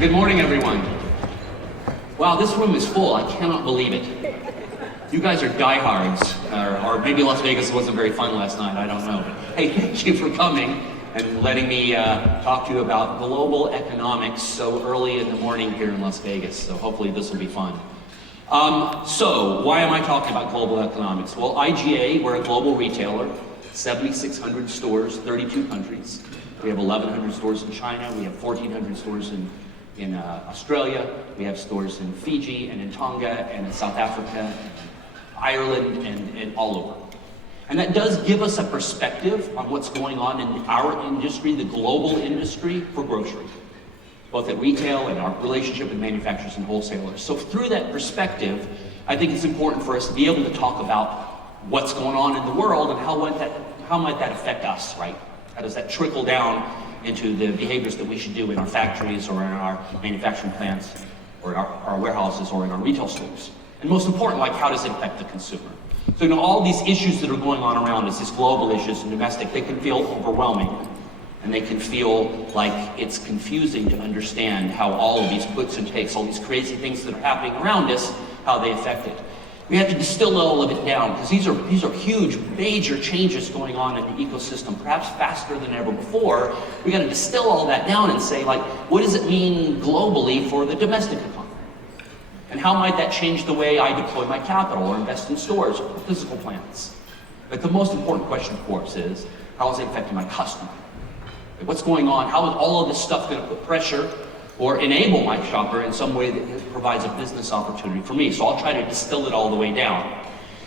Good morning, everyone. Wow, this room is full. I cannot believe it. You guys are diehards, or maybe Las Vegas wasn't very fun last night. I don't know. But hey, thank you for coming and letting me talk to you about global economics so early in the morning here in Las Vegas. So hopefully this will be fun. So why am I talking about global economics? Well, IGA, we're a global retailer, 7,600 stores, 32 countries. We have 1,100 stores in China. We have 1,400 stores in Australia. We have stores in Fiji and in Tonga and in South Africa, Ireland, and all over. And that does give us a perspective on what's going on in our industry, the global industry for grocery, both at retail and our relationship with manufacturers and wholesalers. So through that perspective, I think it's important for us to be able to talk about what's going on in the world and how might that affect us, right? How does that trickle down into the behaviors that we should do in our factories or in our manufacturing plants or in our warehouses or in our retail stores? And most important, like, how does it affect the consumer? So, you know, all these issues that are going on around us, these global issues and domestic, they can feel overwhelming. And they can feel like it's confusing to understand how all of these puts and takes, all these crazy things that are happening around us, how they affect it. We have to distill all of it down, because these are huge, major changes going on in the ecosystem, perhaps faster than ever before. We got to distill all that down and say, like, what does it mean globally for the domestic economy? And how might that change the way I deploy my capital or invest in stores or physical plants? But the most important question, of course, is how is it affecting my customer? Like, what's going on? How is all of this stuff going to put pressure or enable my shopper in some way that provides a business opportunity for me? So I'll try to distill it all the way down.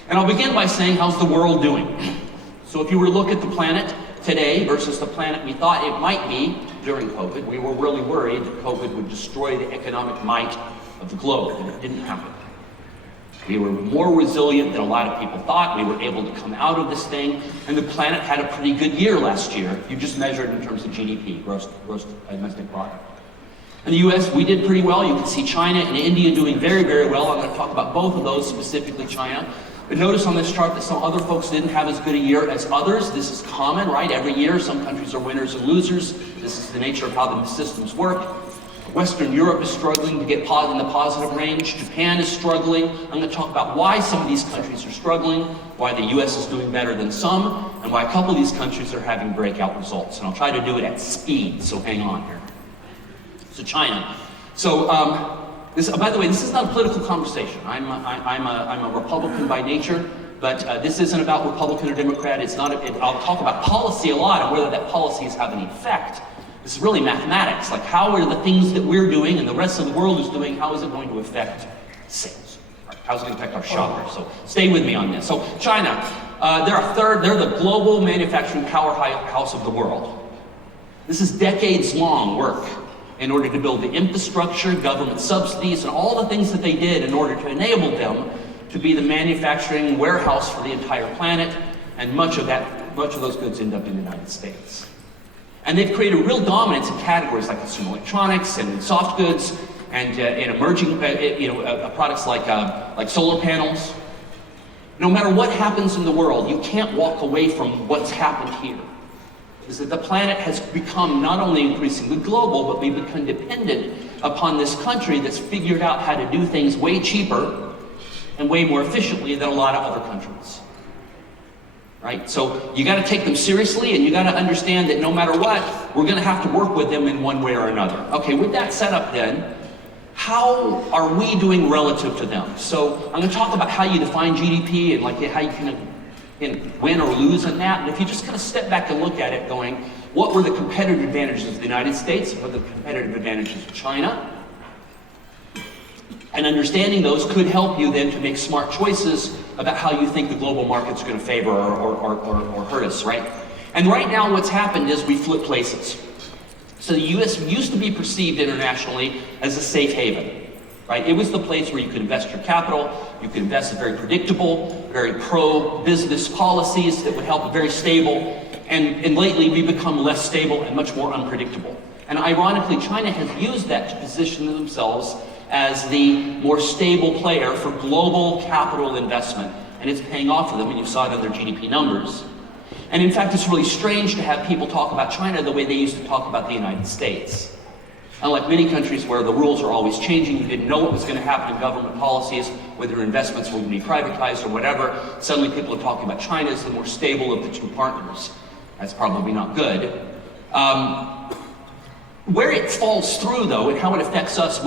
And I'll begin by saying, how's the world doing? So if you were to look at the planet today versus the planet we thought it might be during COVID, we were really worried that COVID would destroy the economic might of the globe, and it didn't happen. We were more resilient than a lot of people thought. We were able to come out of this thing, and the planet had a pretty good year last year. You just measure it in terms of GDP, gross domestic product. In the US, we did pretty well. You can see China and India doing very, very well. I'm going to talk about both of those, specifically China. But notice on this chart that some other folks didn't have as good a year as others. This is common, right? Every year, some countries are winners and losers. This is the nature of how the systems work. Western Europe is struggling to get in the positive range. Japan is struggling. I'm going to talk about why some of these countries are struggling, why the US is doing better than some, and why a couple of these countries are having breakout results. And I'll try to do it at speed, so hang on here. So China. So by the way, this is not a political conversation. I'm a Republican by nature, but this isn't about Republican or Democrat. I'll talk about policy a lot and whether that policy is having an effect. This is really mathematics. Like, how are the things that we're doing and the rest of the world is doing, how is it going to affect sales? Right? How is it going to affect our shoppers? So stay with me on this. So China, they're the global manufacturing powerhouse of the world. This is decades-long work in order to build the infrastructure, government subsidies, and all the things that they did in order to enable them to be the manufacturing warehouse for the entire planet, and much of those goods end up in the United States. And they've created real dominance in categories like consumer electronics and soft goods, and in emerging products like solar panels. No matter what happens in the world, you can't walk away from what's happened here. Is that the planet has become not only increasingly global, but we've become dependent upon this country that's figured out how to do things way cheaper and way more efficiently than a lot of other countries. Right? So you got to take them seriously, and you got to understand that no matter what, we're going to have to work with them in one way or another. Okay, with that set up then, how are we doing relative to them? So I'm going to talk about how you define GDP and like how you can win or lose in that. And if you just kind of step back and look at it going, what were the competitive advantages of the United States? What were the competitive advantages of China? And understanding those could help you then to make smart choices about how you think the global market's going to favor or hurt us, right? And right now what's happened is we flip places. So the US used to be perceived internationally as a safe haven, right? It was the place where you could invest your capital, you could invest in very predictable, very pro-business policies that would help, very stable, and lately we've become less stable and much more unpredictable. And ironically, China has used that to position themselves as the more stable player for global capital investment. And it's paying off for them, and you saw it in their GDP numbers. And in fact, it's really strange to have people talk about China the way they used to talk about the United States. Unlike many countries where the rules are always changing, you didn't know what was going to happen in government policies, whether your investments were going to be privatized or whatever. Suddenly people are talking about China as the more stable of the two partners. That's probably not good. Where it falls through, though, and how it affects us the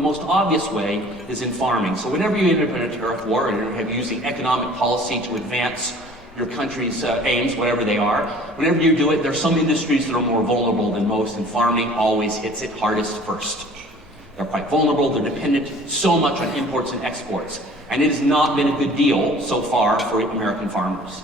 most obvious way is in farming. So whenever you end up in a tariff war and you're using economic policy to advance your country's aims, whatever they are, whenever you do it, there's some industries that are more vulnerable than most, and farming always hits it hardest first. They're quite vulnerable, they're dependent so much on imports and exports, and it has not been a good deal so far for American farmers.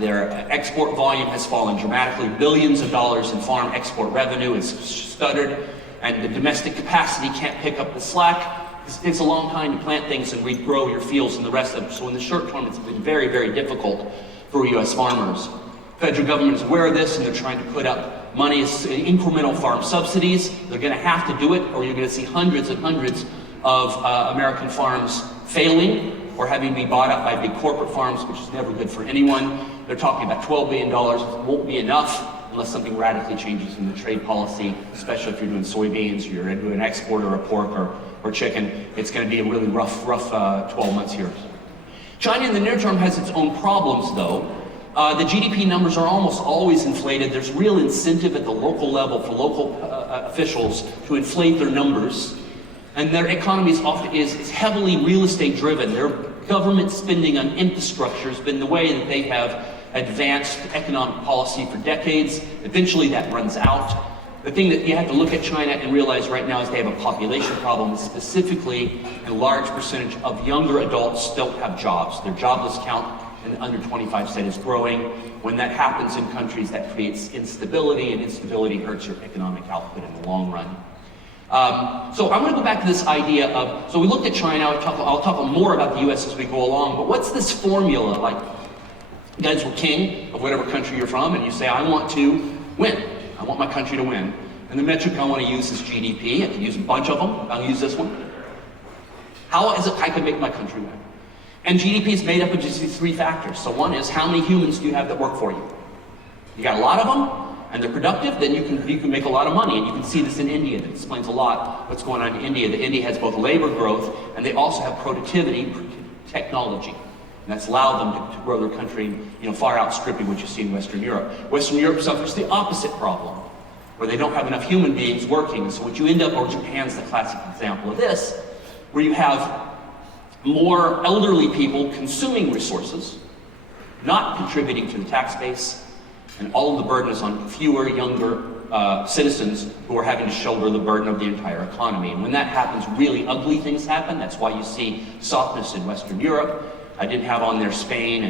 Their export volume has fallen dramatically. Billions of dollars in farm export revenue is stuttered, and the domestic capacity can't pick up the slack. It takes a long time to plant things and regrow your fields and the rest of it. So in the short term, it's been very, very difficult for U.S. farmers. The federal government is aware of this, and they're trying to put up money as incremental farm subsidies. They're going to have to do it, or you're going to see hundreds and hundreds of American farms failing or having to be bought up by big corporate farms, which is never good for anyone. They're talking about $12 billion. It won't be enough unless something radically changes in the trade policy, especially if you're doing soybeans, or you're doing an export or a pork or chicken. It's going to be a really rough 12 months here. China in the near term has its own problems, though. The GDP numbers are almost always inflated. There's real incentive at the local level for local officials to inflate their numbers. And their economy is heavily real estate driven. Their government spending on infrastructure has been the way that they have advanced economic policy for decades. Eventually that runs out. The thing that you have to look at China and realize right now is they have a population problem. Specifically, a large percentage of younger adults don't have jobs. Their jobless count in the under 25 set is growing. When that happens in countries, that creates instability, and instability hurts your economic output in the long run. So I'm going to go back to this idea of, so we looked at China. I'll talk more about the US as we go along, but what's this formula? Like, you guys were king of whatever country you're from, and you say, I want to win. I want my country to win. And the metric I want to use is GDP. I can use a bunch of them. I'll use this one. How is it I can make my country win? And GDP is made up of just these three factors. So one is, how many humans do you have that work for you? You got a lot of them, and they're productive, then you can make a lot of money. And you can see this in India. That explains a lot what's going on in India. That India has both labor growth, and they also have productivity, technology. And that's allowed them to grow their country, far outstripping what you see in Western Europe. Western Europe suffers the opposite problem, where they don't have enough human beings working. So what you end up, or Japan's the classic example of this, where you have more elderly people consuming resources, not contributing to the tax base, and all of the burden is on fewer, younger citizens who are having to shoulder the burden of the entire economy. And when that happens, really ugly things happen. That's why you see softness in Western Europe. I didn't have on there Spain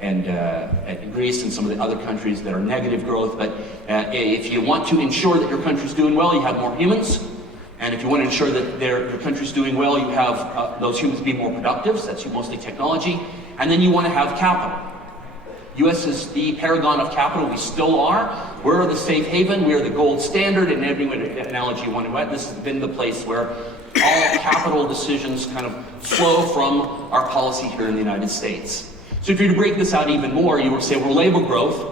and Greece and some of the other countries that are negative growth, but if you want to ensure that your country's doing well, you have more humans. And if you want to ensure that your country's doing well, you have those humans be more productive, so that's mostly technology. And then you want to have capital. U.S. is the paragon of capital. We still are. We're the safe haven. We're the gold standard. And every analogy you want to add, this has been the place where all capital decisions kind of flow from our policy here in the United States. So if you're to break this out even more, you would say, well, labor growth,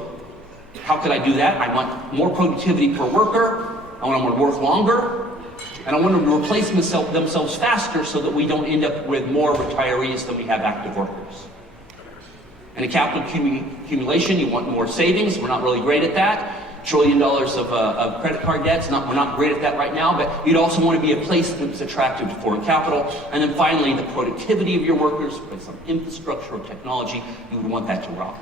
how could I do that? I want more productivity per worker. I want them to work longer. And I want them to replace themselves faster so that we don't end up with more retirees than we have active workers. And in capital accumulation, you want more savings. We're not really great at that. $1 trillion of credit card debts, we're not great at that right now, but you'd also want to be a place that's attractive to foreign capital. And then finally, the productivity of your workers, based on infrastructure or technology, you would want that to rock.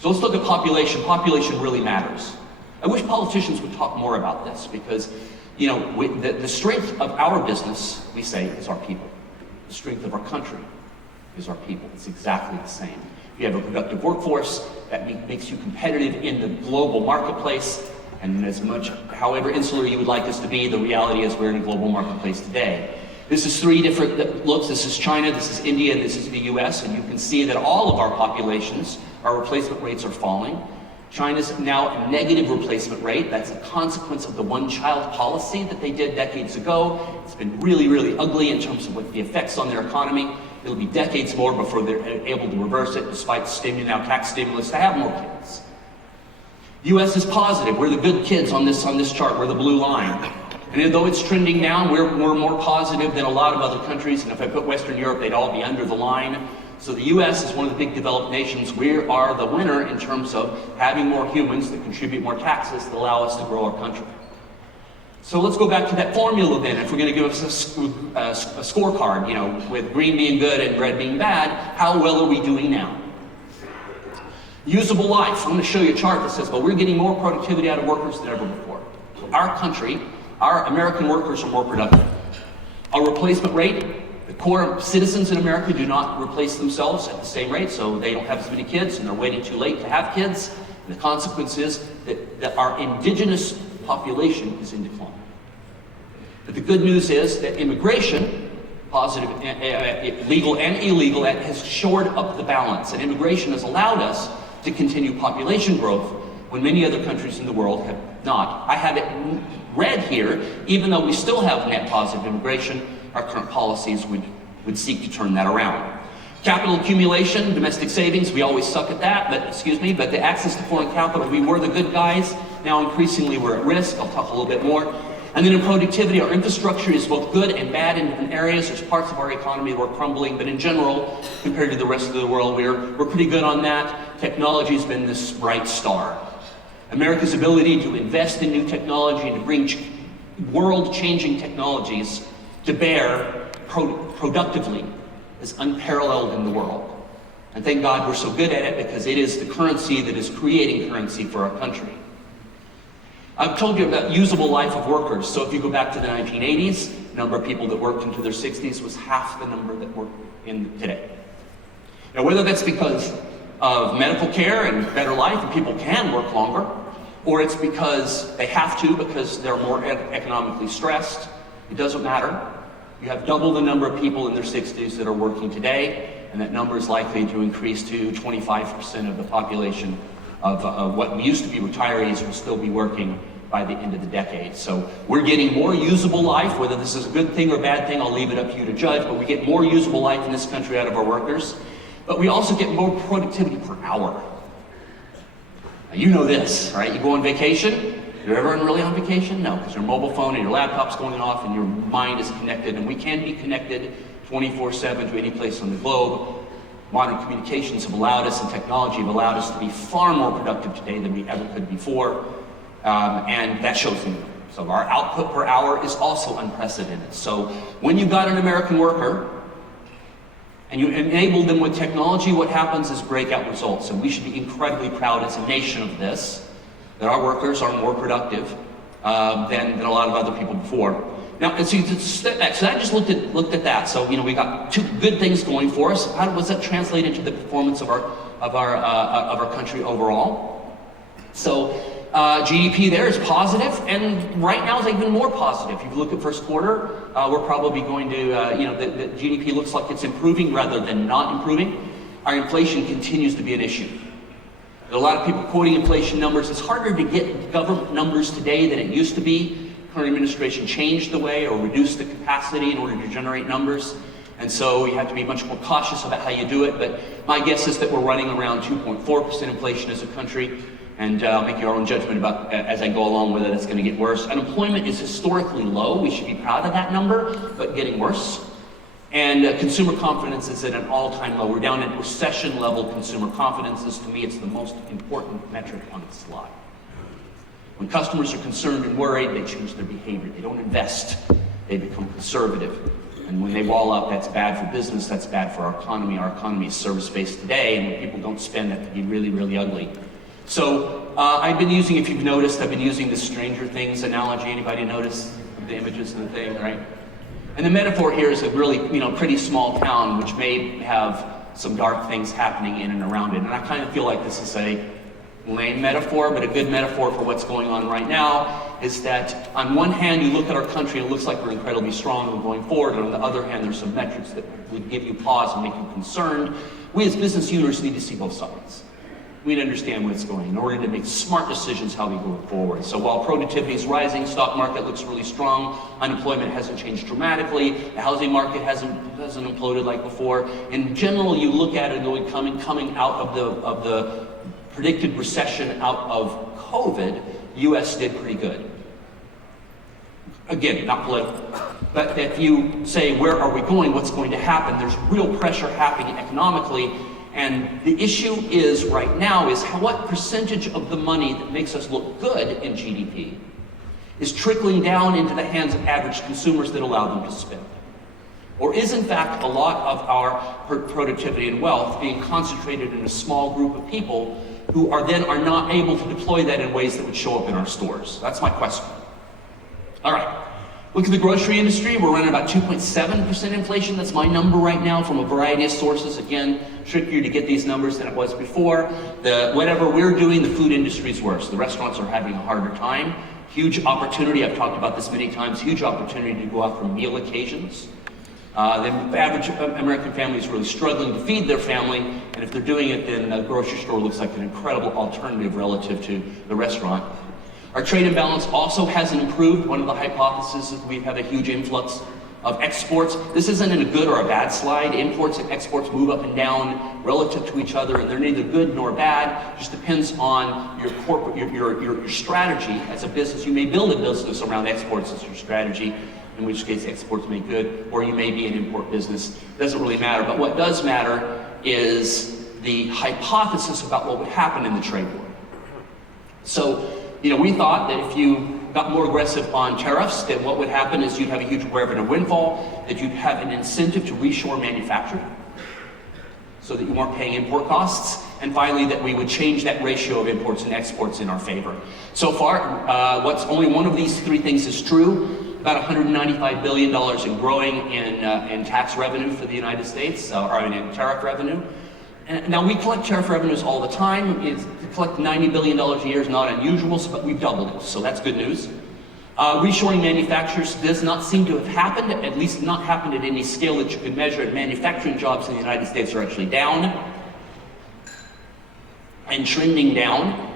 So let's look at population. Population really matters. I wish politicians would talk more about this because, the strength of our business, we say, is our people. The strength of our country is our people. It's exactly the same. If you have a productive workforce, that makes you competitive in the global marketplace. And as much, however insular you would like us to be, the reality is we're in a global marketplace today. This is three different looks. This is China, this is India, and this is the US. And you can see that all of our populations, our replacement rates are falling. China's now a negative replacement rate. That's a consequence of the one-child policy that they did decades ago. It's been really, really ugly in terms of what the effects on their economy. It'll be decades more before they're able to reverse it, despite tax stimulus, to have more kids. US is positive. We're the good kids on this chart. We're the blue line. And though it's trending down, we're more positive than a lot of other countries. And if I put Western Europe, they'd all be under the line. So the US is one of the big developed nations. We are the winner in terms of having more humans that contribute more taxes that allow us to grow our country. So let's go back to that formula then. If we're going to give us a scorecard, you know, with green being good and red being bad, how well are we doing now? Usable life. I'm going to show you a chart that says, well, we're getting more productivity out of workers than ever before. So our country, our American workers are more productive. Our replacement rate, the core citizens in America do not replace themselves at the same rate, so they don't have as many kids and they're waiting too late to have kids. And the consequence is that our indigenous population is in decline. But the good news is that immigration, positive, legal and illegal, has shored up the balance. And immigration has allowed us to continue population growth when many other countries in the world have not. I have it red here, even though we still have net positive immigration, our current policies would seek to turn that around. Capital accumulation, domestic savings, we always suck at that, but the access to foreign capital, we were the good guys. Now increasingly we're at risk. I'll talk a little bit more. And then in productivity, our infrastructure is both good and bad in different areas. There's parts of our economy that are crumbling, but in general, compared to the rest of the world, we're pretty good on that. Technology's been this bright star. America's ability to invest in new technology and to bring world-changing technologies to bear productively is unparalleled in the world. And thank God we're so good at it, because it is the currency that is creating currency for our country. I've told you about usable life of workers. So if you go back to the 1980s, the number of people that worked into their 60s was half the number that work in today. Now, whether that's because of medical care and better life and people can work longer, or it's because they have to because they're more economically stressed, it doesn't matter. You have double the number of people in their 60s that are working today, and that number is likely to increase to 25% of the population of what used to be retirees will still be working by the end of the decade. So we're getting more usable life. Whether this is a good thing or a bad thing, I'll leave it up to you to judge, but we get more usable life in this country out of our workers. But we also get more productivity per hour. Now, you know this, right? You go on vacation. You're ever really on vacation? No, because your mobile phone and your laptop's going off and your mind is connected, and we can be connected 24/7 to any place on the globe. Modern communications have allowed us, and technology have allowed us to be far more productive today than we ever could before, and that shows in. So our output per hour is also unprecedented. So when you've got an American worker and you enable them with technology, what happens is breakout results, and we should be incredibly proud as a nation of this, that our workers are more productive than a lot of other people before. Now, and so you step back. So I just looked at that. So we got two good things going for us. How does that translate into the performance of our country overall? So GDP there is positive, and right now is even more positive. If you look at first quarter, we're probably going to the GDP looks like it's improving rather than not improving. Our inflation continues to be an issue. There are a lot of people quoting inflation numbers. It's harder to get government numbers today than it used to be. Current administration changed the way or reduced the capacity in order to generate numbers. And so you have to be much more cautious about how you do it. But my guess is that we're running around 2.4% inflation as a country. And make your own judgment about, as I go along, whether that's going to get worse. Unemployment is historically low. We should be proud of that number, but getting worse. And consumer confidence is at an all-time low. We're down at recession-level consumer confidence. To me, it's the most important metric on the slide. When customers are concerned and worried, they change their behavior. They don't invest. They become conservative. And when they wall up, that's bad for business. That's bad for our economy. Our economy is service-based today, and when people don't spend, that can be really, really ugly. So I've been using, if you've noticed, I've been using the Stranger Things analogy. Anybody notice the images and the thing, right? And the metaphor here is a really, pretty small town, which may have some dark things happening in and around it. And I kind of feel like this is a lame metaphor, but a good metaphor for what's going on right now is that on one hand, you look at our country and it looks like we're incredibly strong and going forward, and on the other hand, there's some metrics that would give you pause and make you concerned. We as business owners need to see both sides. We need to understand what's going on in order to make smart decisions how we go forward. So while productivity is rising, stock market looks really strong, unemployment hasn't changed dramatically, the housing market hasn't imploded like before. In general, you look at it going coming out of the predicted recession out of COVID, the US did pretty good. Again, not political. But if you say, where are we going, what's going to happen, there's real pressure happening economically. And the issue is right now is what percentage of the money that makes us look good in GDP is trickling down into the hands of average consumers that allow them to spend. Or is in fact a lot of our productivity and wealth being concentrated in a small group of people who are not able to deploy that in ways that would show up in our stores? That's my question. All right, look at the grocery industry. We're running about 2.7% inflation. That's my number right now from a variety of sources. Again, trickier to get these numbers than it was before. Whatever we're doing, the food industry is worse. The restaurants are having a harder time. Huge opportunity, I've talked about this many times, huge opportunity to go out for meal occasions. The average American family is really struggling to feed their family, and if they're doing it, then the grocery store looks like an incredible alternative relative to the restaurant. Our trade imbalance also hasn't improved. One of the hypotheses is we've had a huge influx of exports. This isn't in a good or a bad slide. Imports and exports move up and down relative to each other, and they're neither good nor bad. It just depends on your corporate, your strategy as a business. You may build a business around exports as your strategy, in which case exports make good, or you may be an import business. It doesn't really matter. But what does matter is the hypothesis about what would happen in the trade war. So, we thought that if you got more aggressive on tariffs, then what would happen is you'd have a huge revenue windfall, that you'd have an incentive to reshore manufacturing so that you weren't paying import costs, and finally that we would change that ratio of imports and exports in our favor. So far, only one of these three things is true. About $195 billion in growing in tax revenue for the United States, or in tariff revenue. And now we collect tariff revenues all the time. To collect $90 billion a year is not unusual, but we've doubled it, so that's good news. Reshoring manufacturers does not seem to have happened, at least not happened at any scale that you could measure, and manufacturing jobs in the United States are actually down and trending down.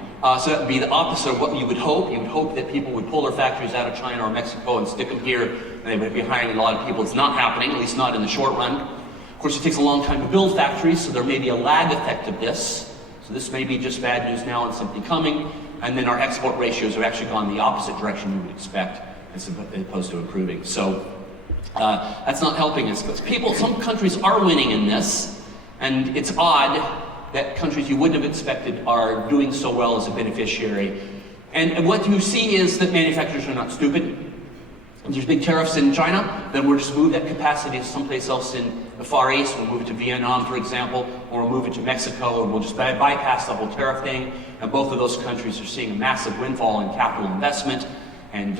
So that would be the opposite of what you would hope. You would hope that people would pull their factories out of China or Mexico and stick them here, and they would be hiring a lot of people. It's not happening, at least not in the short run. Of course, it takes a long time to build factories, so there may be a lag effect of this. So this may be just bad news now and something coming. And then our export ratios have actually gone the opposite direction you would expect, as opposed to improving. So that's not helping us. But some countries are winning in this, and it's odd that countries you wouldn't have expected are doing so well as a beneficiary. And what you see is that manufacturers are not stupid. If there's big tariffs in China, then we'll just move that capacity to someplace else in the Far East. We'll move it to Vietnam, for example, or we'll move it to Mexico, or we'll just bypass the whole tariff thing. And both of those countries are seeing a massive windfall in capital investment and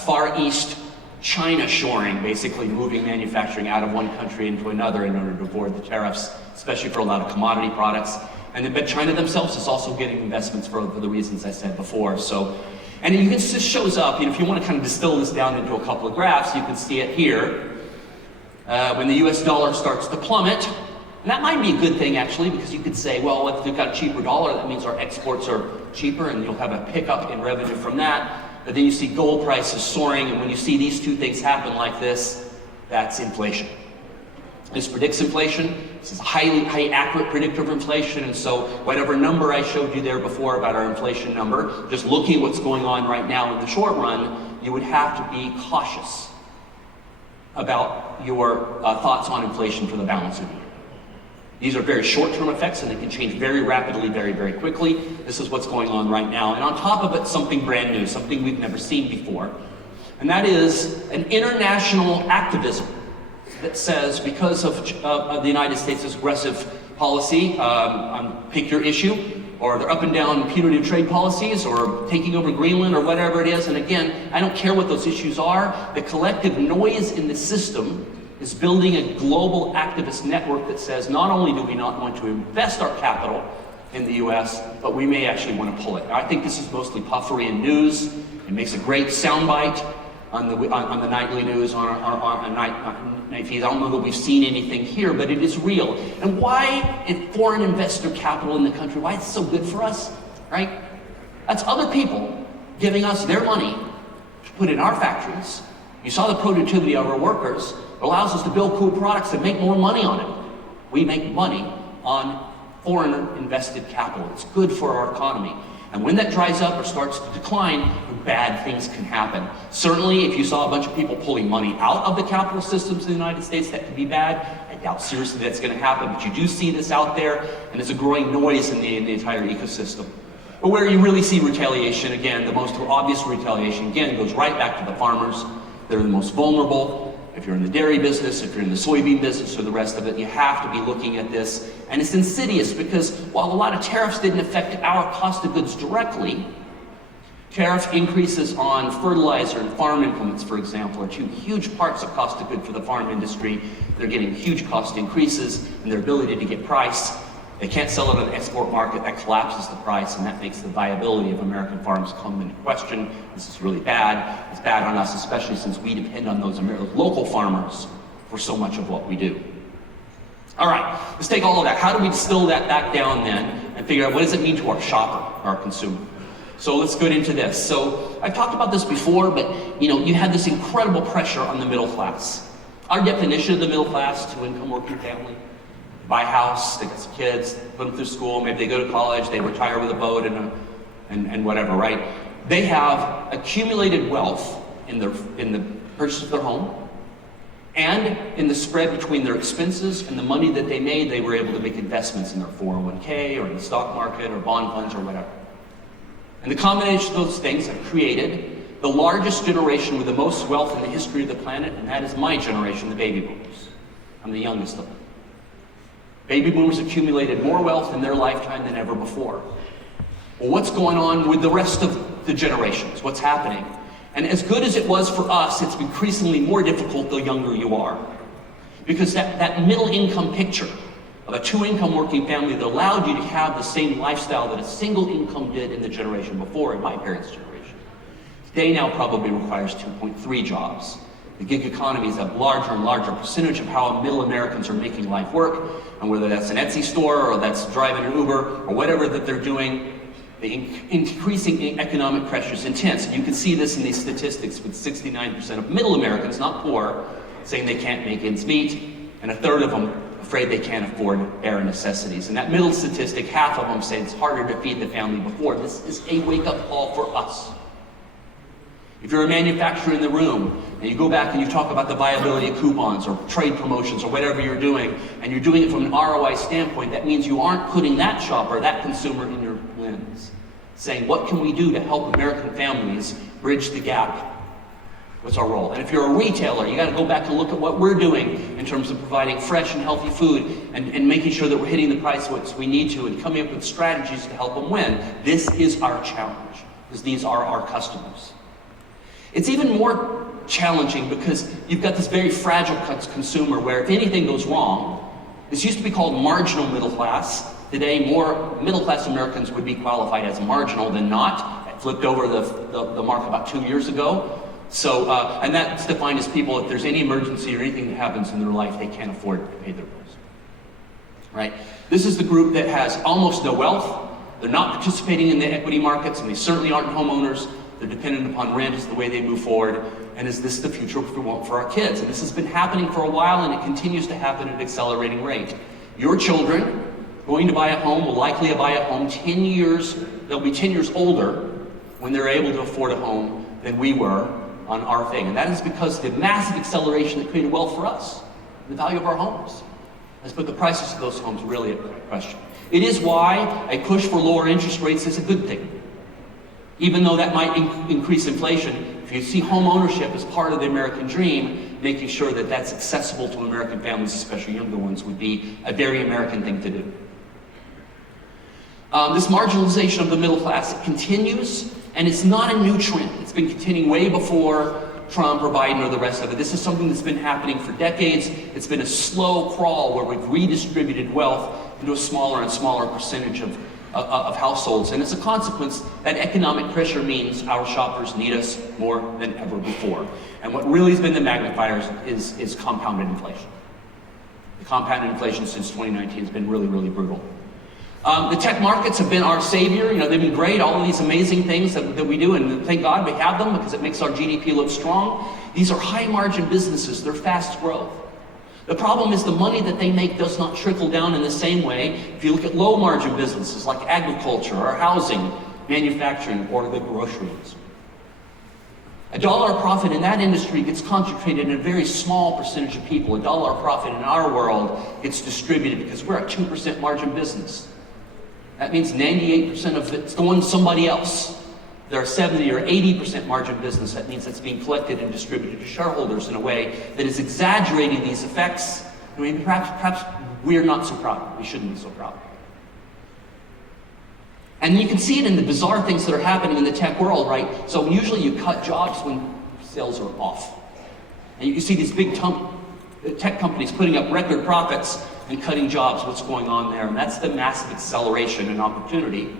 Far East China shoring, basically moving manufacturing out of one country into another in order to avoid the tariffs, especially for a lot of commodity products. But China themselves is also getting investments for the reasons I said before. So, and this shows up, if you want to kind of distill this down into a couple of graphs, you can see it here. When the US dollar starts to plummet, and that might be a good thing actually, because you could say, well, if we've got a cheaper dollar, that means our exports are cheaper and you'll have a pickup in revenue from that. But then you see gold prices soaring, and when you see these two things happen like this, that's inflation. This predicts inflation. This is a highly accurate predictor of inflation, and so whatever number I showed you there before about our inflation number, just looking at what's going on right now in the short run, you would have to be cautious about your thoughts on inflation for the balance of the year. These are very short-term effects, and they can change very rapidly, very, very quickly. This is what's going on right now. And on top of it, something brand new, something we've never seen before. And that is an international activism that says, because of the United States' aggressive policy on pick your issue, or their up and down punitive trade policies, or taking over Greenland, or whatever it is. And again, I don't care what those issues are. The collective noise in the system is building a global activist network that says not only do we not want to invest our capital in the US, but we may actually want to pull it. Now, I think this is mostly puffery and news. It makes a great soundbite on the nightly news, on night feeds. I don't know that we've seen anything here, but it is real. And why, if foreign investor capital in the country, why it's so good for us, right? That's other people giving us their money to put in our factories. You saw the productivity of our workers. It allows us to build cool products and make more money on it. We make money on foreign invested capital. It's good for our economy. And when that dries up or starts to decline, bad things can happen. Certainly, if you saw a bunch of people pulling money out of the capital systems in the United States, that could be bad. I doubt seriously that's going to happen, but you do see this out there, and there's a growing noise in the entire ecosystem. But where you really see retaliation, again, the most obvious retaliation, again, goes right back to the farmers. They're the most vulnerable. If you're in the dairy business, if you're in the soybean business, or the rest of it, you have to be looking at this. And it's insidious because while a lot of tariffs didn't affect our cost of goods directly, tariff increases on fertilizer and farm implements, for example, are two huge parts of cost of goods for the farm industry. They're getting huge cost increases in their ability to get price. They can't sell it on the export market. That collapses the price, and that makes the viability of American farms come into question. This is really bad. It's bad on us, especially since we depend on those local farmers for so much of what we do. All right, let's take all of that. How do we distill that back down then and figure out what does it mean to our shopper, our consumer? So let's get into this. So I've talked about this before, but you had this incredible pressure on the middle class. Our definition of the middle class, two-income working family, buy a house, they got some kids, put them through school, maybe they go to college, they retire with a boat and whatever, right? They have accumulated wealth in the purchase of their home, and in the spread between their expenses and the money that they made, they were able to make investments in their 401k or in the stock market or bond funds or whatever. And the combination of those things have created the largest generation with the most wealth in the history of the planet, and that is my generation, the baby boomers. I'm the youngest of them. Baby boomers accumulated more wealth in their lifetime than ever before. Well, what's going on with the rest of the generations? What's happening? And as good as it was for us, it's increasingly more difficult the younger you are. Because that middle income picture of a two-income working family that allowed you to have the same lifestyle that a single income did in the generation before, in my parents' generation, today now probably requires 2.3 jobs. The gig economies have larger and larger percentage of how middle Americans are making life work, and whether that's an Etsy store or that's driving an Uber or whatever that they're doing, the increasing economic pressure is intense. And you can see this in these statistics with 69% of middle Americans, not poor, saying they can't make ends meet, and a third of them afraid they can't afford bare necessities. And that middle statistic, half of them say it's harder to feed the family before. This is a wake-up call for us. If you're a manufacturer in the room, and you go back and you talk about the viability of coupons or trade promotions or whatever you're doing, and you're doing it from an ROI standpoint, that means you aren't putting that shopper, that consumer in your lens, saying, what can we do to help American families bridge the gap? What's our role? And if you're a retailer, you got to go back and look at what we're doing in terms of providing fresh and healthy food and making sure that we're hitting the price points we need to and coming up with strategies to help them win. This is our challenge, because these are our customers. It's even more challenging because you've got this very fragile consumer where if anything goes wrong, this used to be called marginal middle class. Today, more middle class Americans would be qualified as marginal than not. It flipped over the mark about 2 years ago. So, and that's defined as people, if there's any emergency or anything that happens in their life, they can't afford to pay their bills. Right? This is the group that has almost no wealth. They're not participating in the equity markets, and they certainly aren't homeowners. They're dependent upon rent as the way they move forward. And is this the future we want for our kids? And this has been happening for a while, and it continues to happen at an accelerating rate. Your children going to buy a home will likely buy a home 10 years, they'll be 10 years older when they're able to afford a home than we were on our thing. And that is because the massive acceleration that created wealth for us, the value of our homes, has put the prices of those homes really at question. It is why a push for lower interest rates is a good thing. Even though that might increase inflation, if you see home ownership as part of the American dream, making sure that that's accessible to American families, especially younger ones, would be a very American thing to do. This marginalization of the middle class, it continues, and it's not a new trend. It's been continuing way before Trump or Biden or the rest of it. This is something that's been happening for decades. It's been a slow crawl where we've redistributed wealth into a smaller and smaller percentage of households. And as a consequence, that economic pressure means our shoppers need us more than ever before. And what really has been the magnifier is compounded inflation. The compounded inflation since 2019 has been really, really brutal. The tech markets have been our savior. They've been great, all of these amazing things that we do, and thank God we have them because it makes our GDP look strong. These are high margin businesses, they're fast growth. The problem is the money that they make does not trickle down in the same way if you look at low margin businesses like agriculture or housing, manufacturing, or the grocery industry. A dollar profit in that industry gets concentrated in a very small percentage of people. A dollar profit in our world gets distributed because we're a 2% margin business. That means 98% of it's going to somebody else. They're a 70 or 80% margin business. That means it's being collected and distributed to shareholders in a way that is exaggerating these effects. I mean, perhaps we're not so proud. We shouldn't be so proud. And you can see it in the bizarre things that are happening in the tech world, right? So usually you cut jobs when sales are off. And you see these big tech companies putting up record profits and cutting jobs. What's going on there? And that's the massive acceleration and opportunity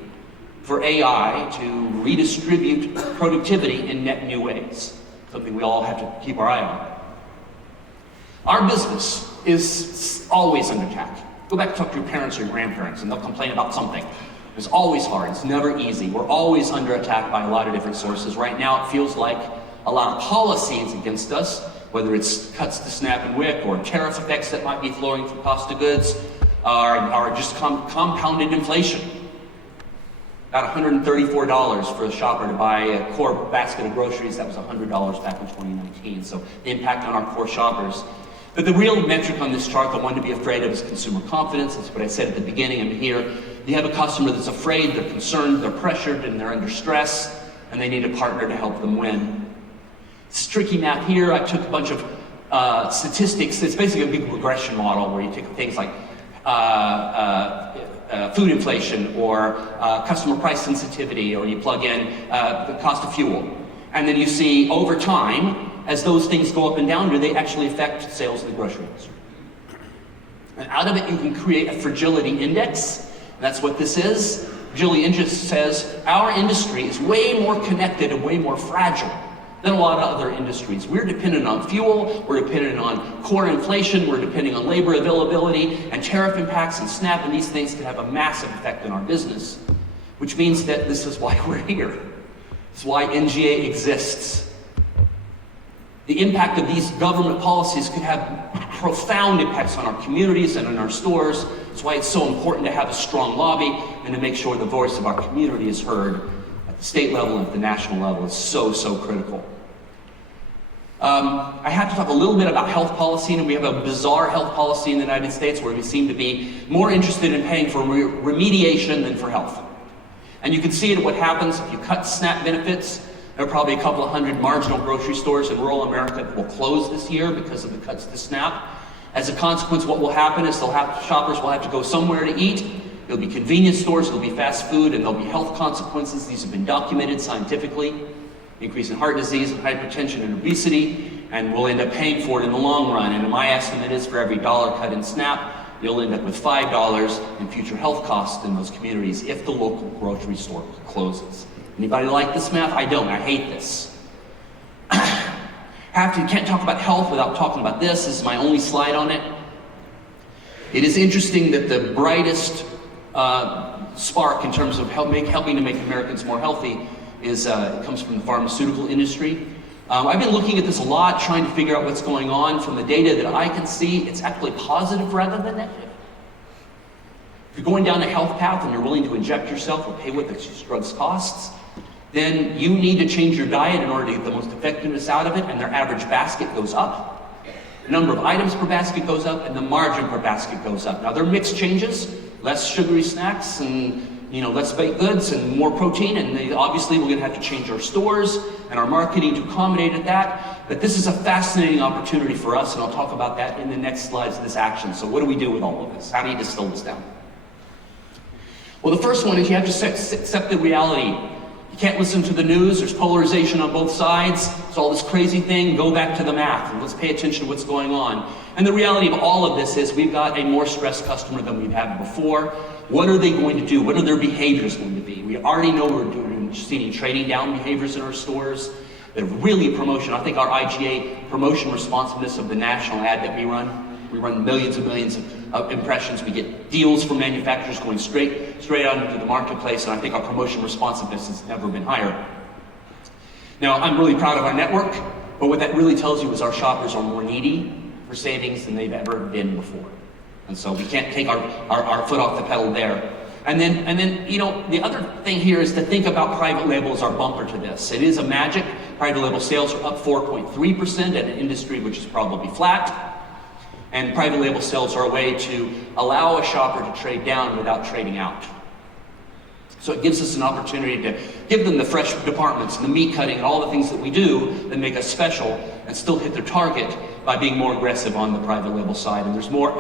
for AI to redistribute productivity in net new ways. Something we all have to keep our eye on. Our business is always under attack. Go back and talk to your parents or your grandparents and they'll complain about something. It's always hard, it's never easy. We're always under attack by a lot of different sources. Right now it feels like a lot of policies against us, whether it's cuts to SNAP and WIC or tariff effects that might be flowing through cost of goods, are just compounded inflation. About $134 for a shopper to buy a core basket of groceries. That was $100 back in 2019. So the impact on our core shoppers. But the real metric on this chart, the one to be afraid of, is consumer confidence. That's what I said at the beginning. I'm here. You have a customer that's afraid, they're concerned, they're pressured, and they're under stress, and they need a partner to help them win. It's tricky math here. I took a bunch of statistics. It's basically a big regression model where you take things like food inflation or customer price sensitivity, or you plug in the cost of fuel. And then you see over time, as those things go up and down, do they actually affect sales in the grocery industry? And out of it, you can create a fragility index. That's what this is. Fragility index says our industry is way more connected and way more fragile than a lot of other industries. We're dependent on fuel, we're dependent on core inflation, we're depending on labor availability, and tariff impacts and SNAP, and these things can have a massive effect on our business, which means that this is why we're here. It's why NGA exists. The impact of these government policies could have profound impacts on our communities and on our stores. That's why it's so important to have a strong lobby and to make sure the voice of our community is heard at the state level and at the national level. It's so, so critical. I have to talk a little bit about health policy, and we have a bizarre health policy in the United States where we seem to be more interested in paying for remediation than for health. And you can see it what happens if you cut SNAP benefits. There are probably a couple of hundred marginal grocery stores in rural America that will close this year because of the cuts to SNAP. As a consequence, what will happen is shoppers will have to go somewhere to eat. There'll be convenience stores, there'll be fast food, and there'll be health consequences. These have been documented scientifically. Increase in heart disease and hypertension and obesity, and we'll end up paying for it in the long run. And my estimate is for every dollar cut in SNAP, you'll end up with $5 in future health costs in those communities if the local grocery store closes. Anybody like this math? I don't. I hate this. Can't talk about health without talking about this. This is my only slide on it. It is interesting that the brightest spark in terms of helping to make Americans more healthy is it comes from the pharmaceutical industry. I've been looking at this a lot, trying to figure out what's going on. From the data that I can see, it's actually positive rather than negative. If you're going down a health path and you're willing to inject yourself or pay what the drugs costs, then you need to change your diet in order to get the most effectiveness out of it, and their average basket goes up. The number of items per basket goes up, and the margin per basket goes up. Now, their mix changes, less sugary snacks and less baked goods and more protein, and obviously we're gonna have to change our stores and our marketing to accommodate that. But this is a fascinating opportunity for us, and I'll talk about that in the next slides of this action. So what do we do with all of this? How do you distill this down? Well, the first one is you have to accept the reality. You can't listen to the news. There's polarization on both sides. It's all this crazy thing. Go back to the math and let's pay attention to what's going on. And the reality of all of this is we've got a more stressed customer than we've had before. What are they going to do? What are their behaviors going to be? We already know we're seeing trading down behaviors in our stores. They're really promotion. I think our IGA promotion responsiveness of the national ad that we run millions and millions of impressions. We get deals from manufacturers going straight out into the marketplace, and I think our promotion responsiveness has never been higher. Now, I'm really proud of our network, but what that really tells you is our shoppers are more needy for savings than they've ever been before. And so we can't take our foot off the pedal there. And then, you know, the other thing here is to think about private label as our bumper to this. It is a magic. Private label sales are up 4.3% at an industry which is probably flat. And private label sales are a way to allow a shopper to trade down without trading out. So it gives us an opportunity to give them the fresh departments and the meat cutting and all the things that we do that make us special and still hit their target by being more aggressive on the private label side. And there's more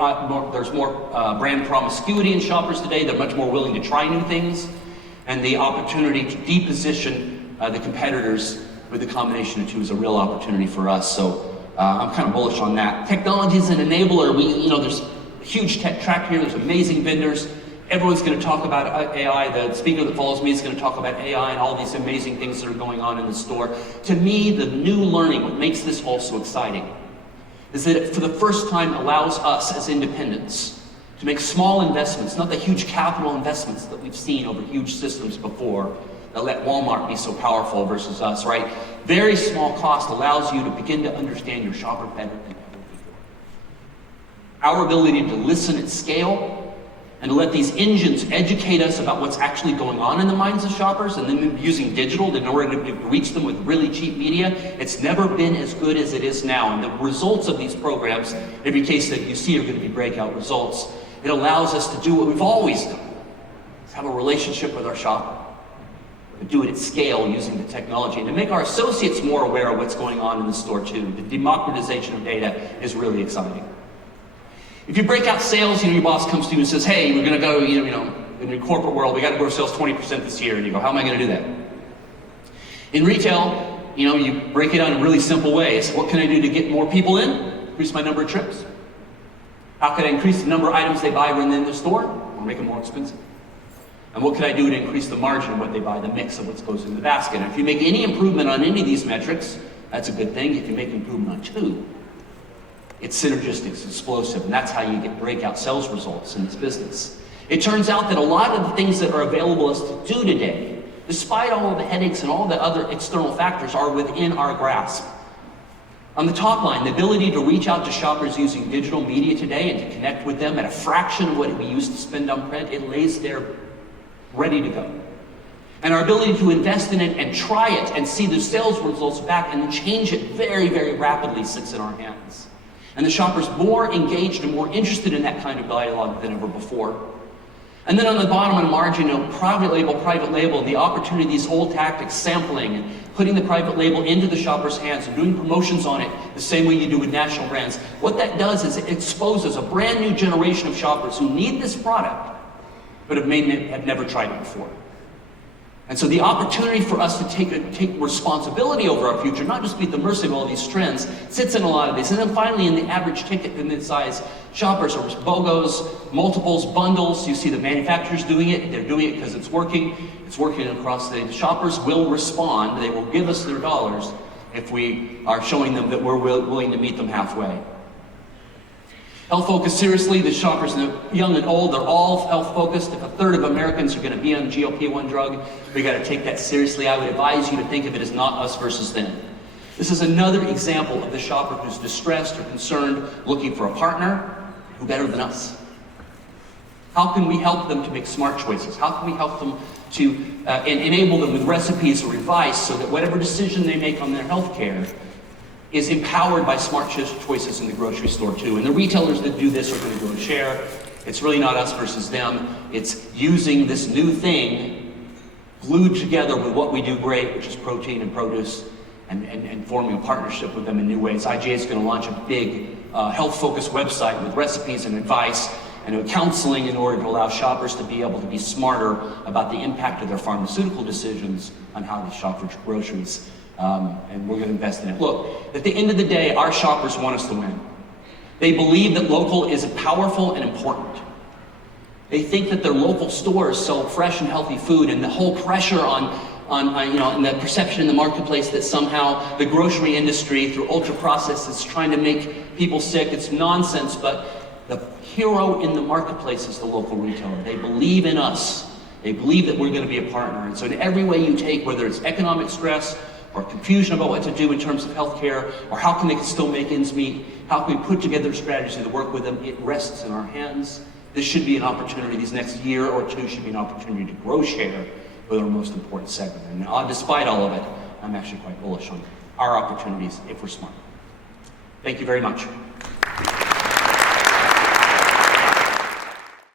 brand promiscuity in shoppers today. They're much more willing to try new things, and the opportunity to deposition the competitors with the combination of two is a real opportunity for us. So I'm kind of bullish on that. Technology is an enabler. There's a huge tech track here. There's amazing vendors. Everyone's going to talk about AI. The speaker that follows me is going to talk about AI and all these amazing things that are going on in the store. To me, the new learning, what makes this all so exciting, is that it, for the first time, allows us as independents to make small investments, not the huge capital investments that we've seen over huge systems before that let Walmart be so powerful versus us, right? Very small cost allows you to begin to understand your shopper better than ever before. Our ability to listen at scale and to let these engines educate us about what's actually going on in the minds of shoppers, and then using digital in order to reach them with really cheap media, it's never been as good as it is now. And the results of these programs, every case that you see, are going to be breakout results. It allows us to do what we've always done, is have a relationship with our shopper, to do it at scale using the technology, and to make our associates more aware of what's going on in the store too. The democratization of data is really exciting. If you break out sales, your boss comes to you and says, hey, we're going to go, in your corporate world, we got to grow sales 20% this year. And you go, how am I going to do that? In retail, you break it down in really simple ways. What can I do to get more people in? Increase my number of trips. How can I increase the number of items they buy when they're in the store? Or make them more expensive. And what can I do to increase the margin of what they buy, the mix of what goes in the basket? And if you make any improvement on any of these metrics, that's a good thing. If you make improvement on two, it's synergistic, it's explosive, and that's how you get breakout sales results in this business. It turns out that a lot of the things that are available us to do today, despite all of the headaches and all the other external factors, are within our grasp. On the top line, the ability to reach out to shoppers using digital media today and to connect with them at a fraction of what we used to spend on print, it lays there ready to go. And our ability to invest in it and try it and see the sales results back and then change it very, very rapidly sits in our hands. And the shopper's more engaged and more interested in that kind of dialogue than ever before. And then on the bottom on margin, private label, the opportunity, these old tactics, sampling and putting the private label into the shopper's hands and doing promotions on it the same way you do with national brands. What that does is it exposes a brand new generation of shoppers who need this product, but have never tried it before. And so the opportunity for us to take responsibility over our future, not just be at the mercy of all these trends, sits in a lot of these. And then finally, in the average ticket and mid-size shoppers are BOGOs, multiples, bundles. You see the manufacturers doing it. They're doing it because it's working. It's working across the shoppers will respond. They will give us their dollars if we are showing them that we're willing to meet them halfway. Health focused, seriously, the shoppers, young and old, they're all health focused. If a third of Americans are going to be on GLP-1 drug, we got to take that seriously. I would advise you to think of it as not us versus them. This is another example of the shopper who's distressed or concerned, looking for a partner who better than us. How can we help them to make smart choices? How can we help them to enable them with recipes or advice so that whatever decision they make on their health care is empowered by smart choices in the grocery store too. And the retailers that do this are going to go and share. It's really not us versus them. It's using this new thing glued together with what we do great, which is protein and produce, and forming a partnership with them in new ways. IGA is going to launch a big health-focused website with recipes and advice and counseling in order to allow shoppers to be able to be smarter about the impact of their pharmaceutical decisions on how they shop for groceries. And we're going to invest in it. Look, at the end of the day, our shoppers want us to win. They believe that local is powerful and important. They think that their local stores sell fresh and healthy food, and the whole pressure on and the perception in the marketplace that somehow the grocery industry through ultra processed is trying to make people sick. It's nonsense, but the hero in the marketplace is the local retailer. They believe in us. They believe that we're going to be a partner. And so in every way you take, whether it's economic stress, or confusion about what to do in terms of healthcare, or how can they still make ends meet, how can we put together a strategy to work with them, it rests in our hands. This should be an opportunity, these next year or two should be an opportunity to grow share with our most important segment. And despite all of it, I'm actually quite bullish on our opportunities if we're smart. Thank you very much.